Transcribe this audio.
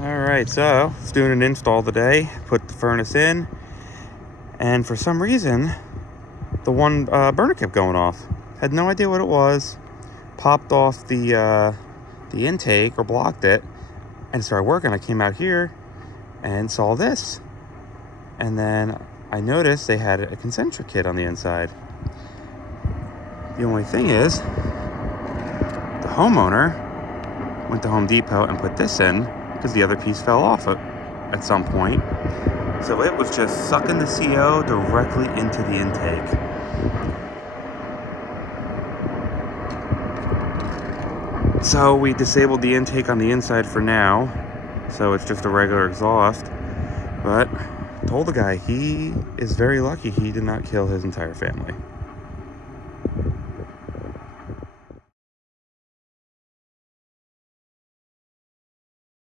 All right, so I was doing an install today, put the furnace in, and for some reason, the one burner kept going off. Had no idea what it was. Popped off the intake or blocked it, and started working. I came out here and saw this, and then I noticed they had a concentric kit on the inside. The only thing is, the homeowner went to Home Depot and put this in because the other piece fell off at some point. So it was just sucking the CO directly into the intake. So we disabled the intake on the inside for now. So it's just a regular exhaust. But told the guy he is very lucky he did not kill his entire family.